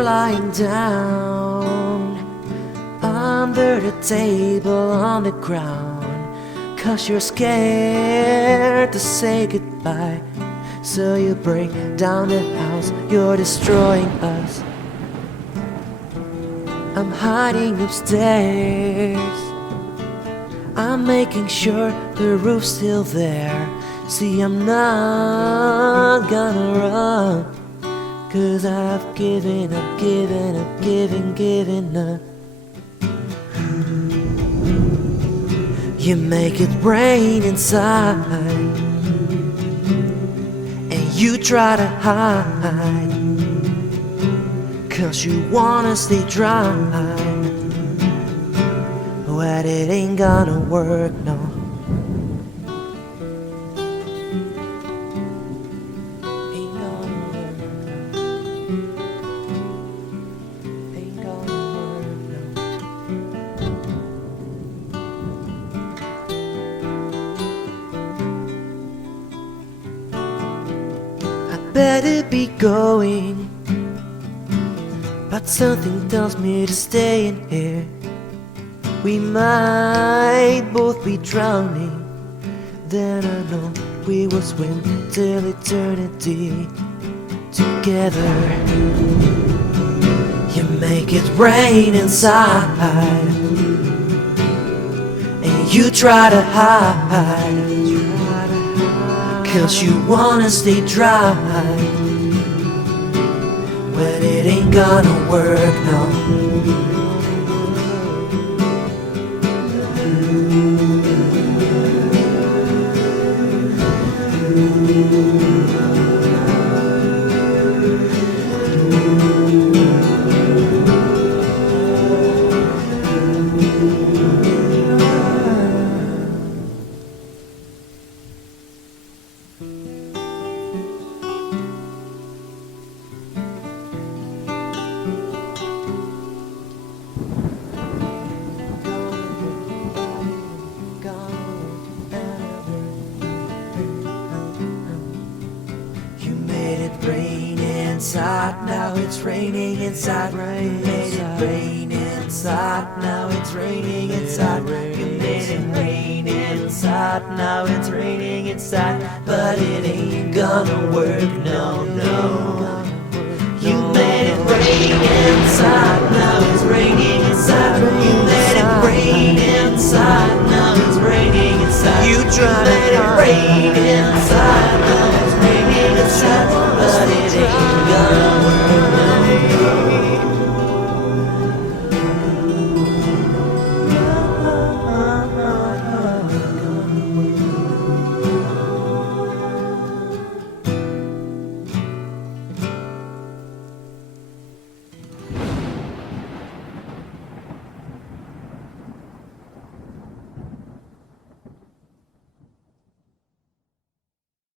You're lying down under the table on the ground, 'cause you're scared to say goodbye. So you break down the house, you're destroying us. I'm hiding upstairs, I'm making sure the roof's still there. See, I'm not gonna run, 'cause I've given up, given up. You make it rain inside, and you try to hide, 'cause you wanna stay dry. But it ain't gonna work, no. Ain't gonna work. Ain't gonna work, no. I better be going, but something tells me to stay in here. We might both be drowning, then I know we will swim till eternity together. You make it rain inside, and you try to hide, 'cause you wanna stay dry. But it ain't gonna work, no. Inside, now it's raining inside. You made it rain inside, now it's raining inside. You made it rain inside, now it's raining inside. But it ain't gonna work, no, no. You made it rain inside, now it's raining inside. You made it rain inside, now it's raining inside. You tried to make it rain inside.